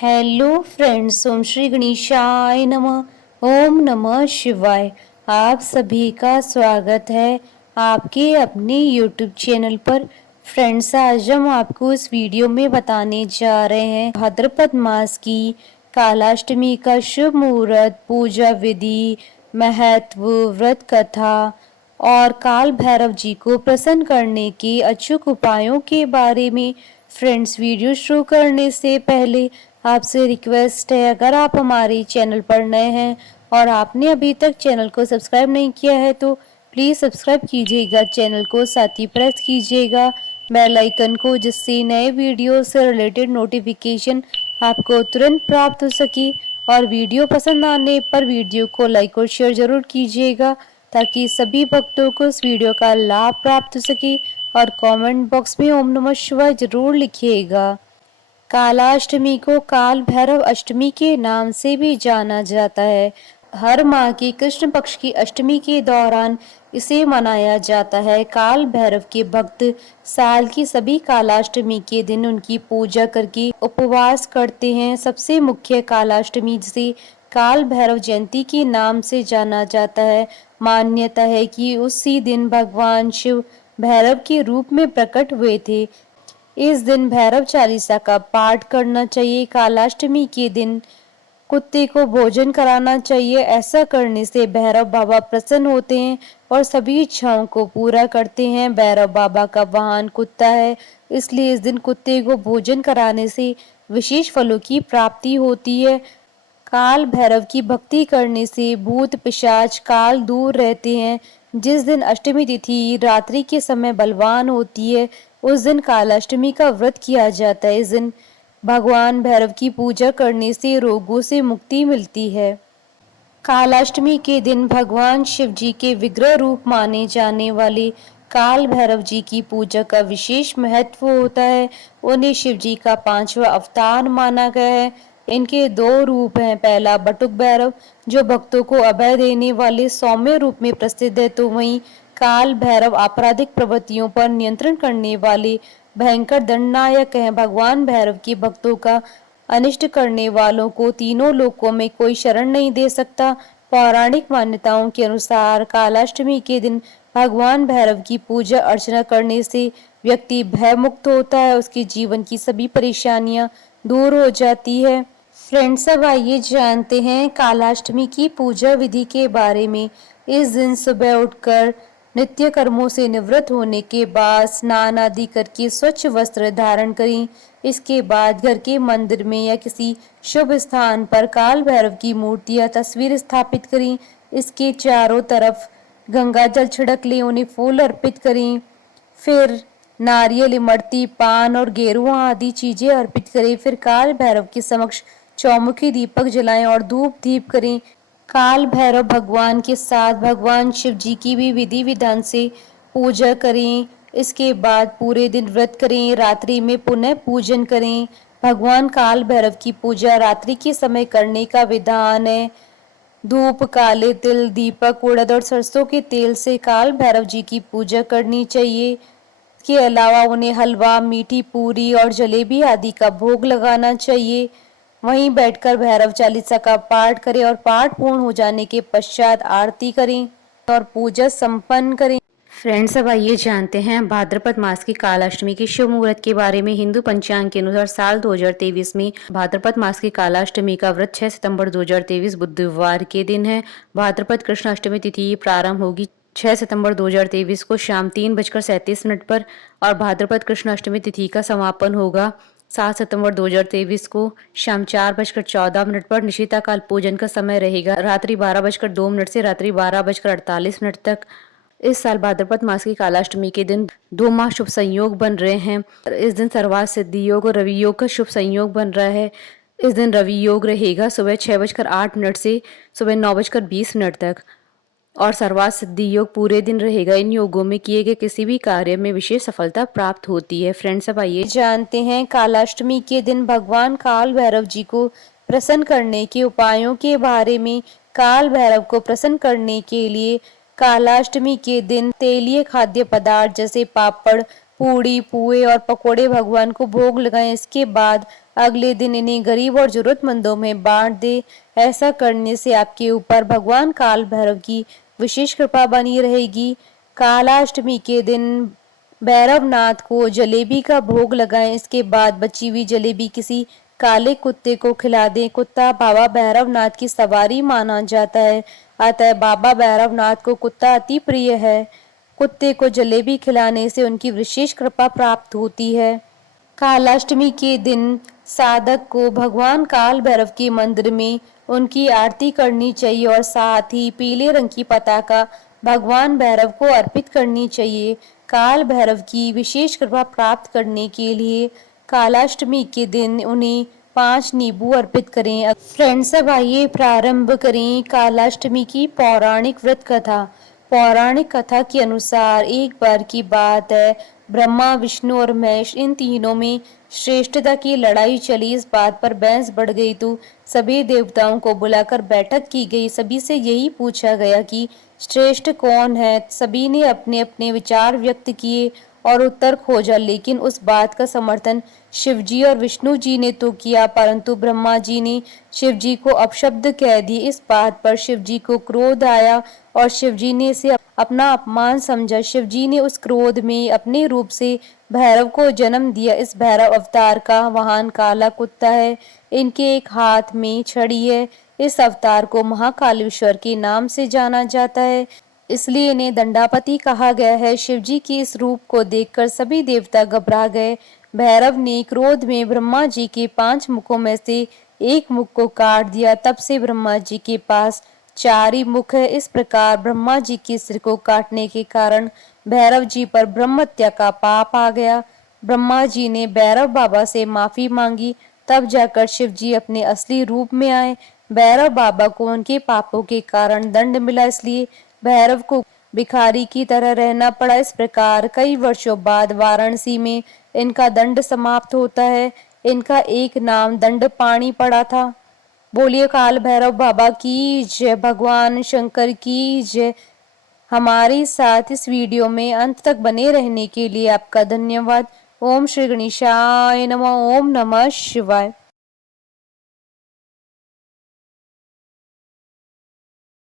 Hello friends, ओम श्री गणेशाय नमः। ओम नमः शिवाय। आप सभी का स्वागत है आपके अपने यूट्यूब चैनल पर। फ्रेंड्स, आज हम आपको इस वीडियो में बताने जा रहे हैं भाद्रपद मास की कालाष्टमी का शुभ मुहूर्त, पूजा विधि, महत्व, व्रत कथा और काल भैरव जी को प्रसन्न करने के अचूक उपायों के बारे में। फ्रेंड्स, वीडियो शुरू करने से पहले आपसे रिक्वेस्ट है, अगर आप हमारे चैनल पर नए हैं और आपने अभी तक चैनल को सब्सक्राइब नहीं किया है तो प्लीज़ सब्सक्राइब कीजिएगा चैनल को, साथ ही प्रेस कीजिएगा बेल आइकन को, जिससे नए वीडियो से रिलेटेड नोटिफिकेशन आपको तुरंत प्राप्त हो सके। और वीडियो पसंद आने पर वीडियो को लाइक और शेयर जरूर कीजिएगा ताकि सभी भक्तों को इस वीडियो का लाभ प्राप्त हो सके। और कमेंट बॉक्स में ओम नमः शिवाय जरूर लिखिएगा। कालाष्टमी को काल भैरव अष्टमी के नाम से भी जाना जाता है। हर माह की कृष्ण पक्ष की अष्टमी के दौरान इसे मनाया जाता है। काल भैरव के भक्त साल की सभी कालाष्टमी के दिन उनकी पूजा करके उपवास करते हैं। सबसे मुख्य कालाष्टमी, जिसे काल भैरव जयंती के नाम से जाना जाता है, मान्यता है कि उसी दिन भगवान शिव भैरव के रूप में प्रकट हुए थे। इस दिन भैरव चालीसा का पाठ करना चाहिए। कालाष्टमी के दिन कुत्ते को भोजन कराना चाहिए। ऐसा करने से भैरव बाबा प्रसन्न होते हैं और सभी इच्छाओं को पूरा करते हैं। भैरव बाबा का वाहन कुत्ता है, इसलिए इस दिन कुत्ते को भोजन कराने से विशेष फलों की प्राप्ति होती है। काल भैरव की भक्ति करने से भूत पिशाच काल दूर रहते हैं। जिस दिन अष्टमी तिथि रात्रि के समय बलवान होती है, उस दिन कालाष्टमी का व्रत किया जाता है। इस दिन भगवान भैरव की पूजा करने से रोगों से मुक्ति मिलती है। कालाष्टमी के दिन भगवान शिव जी के विग्रह रूप माने जाने वाले काल भैरव जी की पूजा का विशेष महत्व होता है। उन्हें शिव जी का 5वां अवतार माना गया है। इनके 2 रूप हैं। पहला बटुक भैरव, जो भक्तों को अभय देने वाले सौम्य रूप में प्रसिद्ध है, तो वहीं काल भैरव आपराधिक प्रवृत्तियों पर नियंत्रण करने वाले भयंकर दंडनायक हैं। भगवान भैरव के भक्तों का अनिष्ट करने वालों को तीनों लोकों में कोई शरण नहीं दे सकता। पौराणिक मान्यताओं के अनुसार कालाष्टमी के दिन भगवान भैरव की पूजा अर्चना करने से व्यक्ति भय मुक्त होता है, उसके जीवन की सभी परेशानियां दूर हो जाती है। फ्रेंड्स, अब आइए जानते हैं कालाष्टमी की पूजा विधि के बारे में। इस दिन सुबह उठकर नित्य कर्मों से निवृत्त होने के बाद स्नान आदि करके स्वच्छ वस्त्र धारण करें। इसके बाद घर के मंदिर में या किसी शुभ स्थान पर काल भैरव की मूर्ति या तस्वीर स्थापित करें। इसके चारों तरफ गंगा जल छिड़क लें, उन्हें फूल अर्पित करें। फिर नारियल, इमरती, पान और गेरुआ आदि चीजें अर्पित करें। फिर काल भैरव के समक्ष चौमुखी दीपक जलाएं और धूप दीप करें। काल भैरव भगवान के साथ भगवान शिव जी की भी विधि विधान से पूजा करें। इसके बाद पूरे दिन व्रत करें, रात्रि में पुनः पूजन करें। भगवान काल भैरव की पूजा रात्रि के समय करने का विधान है। धूप, काले तिल, दीपक, उड़द और सरसों के तेल से काल भैरव जी की पूजा करनी चाहिए। इसके अलावा उन्हें हलवा, मीठी पूरी और जलेबी आदि का भोग लगाना चाहिए। वहीं बैठकर भैरव चालीसा का पाठ करें और पाठ पूर्ण हो जाने के पश्चात आरती करें और पूजा संपन्न करें। फ्रेंड्स, अब आइए जानते हैं भाद्रपद मास की कालाष्टमी के शुभ मुहूर्त के बारे में। हिंदू पंचांग के अनुसार साल 2023 में भाद्रपद मास की कालाष्टमी का व्रत 6 सितंबर 2023 बुधवार के दिन है। भाद्रपद कृष्ण अष्टमी तिथि प्रारंभ होगी 6 सितंबर 2023 को शाम 3:37 पर और भाद्रपद कृष्ण अष्टमी तिथि का समापन होगा 7 सितंबर 2023 को शाम 4:14 पर। निशिता काल पूजन का समय रहेगा रात्रि 12:02 से रात्रि 12:48 तक। इस साल भाद्रपद मास की कालाष्टमी के दिन 2 माह शुभ संयोग बन रहे हैं। इस दिन सर्वार्थ सिद्धि योग और रवि योग का शुभ संयोग बन रहा है। इस दिन रवि योग रहेगा सुबह 6:08 से सुबह 9:20 तक और सर्वार्थ सिद्धि योग पूरे दिन रहेगा। इन योगों में किए गए किसी भी कार्य में विशेष सफलता प्राप्त होती है। फ्रेंड्स, अब आइए जानते हैं कालाष्टमी के दिन भगवान काल भैरव जी को प्रसन्न करने के उपायों के बारे में। काल भैरव को प्रसन्न करने के लिए कालाष्टमी के दिन तेलीय खाद्य पदार्थ जैसे पापड़, पूड़ी, पुए और पकोड़े भगवान को भोग लगाएं। इसके बाद अगले दिन इन्हें गरीब और जरूरतमंदों में बांट दे। ऐसा करने से आपके ऊपर भगवान काल भैरव की विशेष कृपा बनी रहेगी। कालाष्टमी के दिन भैरवनाथ को जलेबी का भोग लगाएं। इसके बाद बची हुई जलेबी किसी काले कुत्ते को खिला दें। कुत्ता बाबा भैरवनाथ की सवारी माना जाता है, अतः बाबा भैरवनाथ को कुत्ता अति प्रिय है। कुत्ते को जलेबी खिलाने से उनकी विशेष कृपा प्राप्त होती है। कालाष्टमी के दिन साधक को भगवान काल भैरव के मंदिर में उनकी आरती करनी चाहिए और साथ ही पीले रंग की पताका भगवान भैरव को अर्पित करनी चाहिए। काल भैरव की विशेष कृपा प्राप्त करने के लिए कालाष्टमी के दिन उन्हें 5 नींबू अर्पित करें। फ्रेंड्स, अब आइए प्रारंभ करें कालाष्टमी की पौराणिक व्रत कथा। पौराणिक कथा के अनुसार एक बार की बात है, ब्रह्मा, विष्णु और महेश इन तीनों में श्रेष्ठता की लड़ाई चली। इस बात पर बहस बढ़ गई तो सभी देवताओं को बुलाकर बैठक की गई। सभी से यही पूछा गया कि श्रेष्ठ कौन है। सभी ने अपने अपने विचार व्यक्त किए और उत्तर खोजा, लेकिन उस बात का समर्थन शिवजी और विष्णु जी ने तो किया, परंतु ब्रह्मा जी ने शिवजी को अपशब्द कह दिए। इस बात पर शिवजी को क्रोध आया और शिवजी ने इसे अपना अपमान समझा। शिवजी ने उस क्रोध में अपने रूप से भैरव को जन्म दिया। इस भैरव अवतार का वाहन काला कुत्ता है। इनके एक हाथ में छड़ी है। इस अवतार को महाकालेश्वर के नाम से जाना जाता है, इसलिए इन्हें दंडापति कहा गया है। शिवजी के इस रूप को देखकर सभी देवता घबरा गए। भैरव ने क्रोध में ब्रह्मा जी के 5 मुखों में से एक मुख को काट दिया। तब से ब्रह्मा जी के पास 4 ही मुख है। इस प्रकार ब्रह्मा जी के सिर को काटने के कारण भैरव जी पर ब्रह्म हत्या का पाप आ गया। ब्रह्मा जी ने भैरव बाबा से माफी मांगी, तब जाकर शिव जी अपने असली रूप में आए। भैरव बाबा को उनके पापों के कारण दंड मिला, इसलिए भैरव को भिखारी की तरह रहना पड़ा। इस प्रकार कई वर्षों बाद वाराणसी में इनका दंड समाप्त होता है। इनका एक नाम दंड पाणी पड़ा था। बोलिए काल भैरव बाबा की जय, भगवान शंकर की जय। हमारे साथ इस वीडियो में अंत तक बने रहने के लिए आपका धन्यवाद। ओम श्री गणेशाय नमः। ओम नमः शिवाय।